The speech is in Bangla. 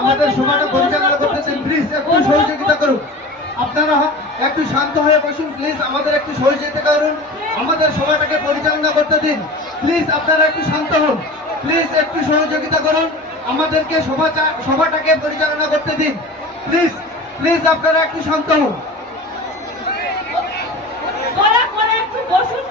আমাদের সভাটা পরিচালনা করতেছেন, প্লিজ একটু সহযোগিতা করুন। আপনারা একটু শান্ত হয়ে বসুন, প্লিজ আমাদের একটু সহযোগিতা করুন, আমাদের সভাটাকে পরিচালনা করতে দিন। প্লিজ আপনারা একটু শান্ত হন, প্লিজ একটু সহযোগিতা করুন, আমাদেরকে সভাটাকে পরিচালনা করতে দিন। প্লিজ প্লিজ আপনারা একটু শান্ত হন। দয়া করে একটু বসুন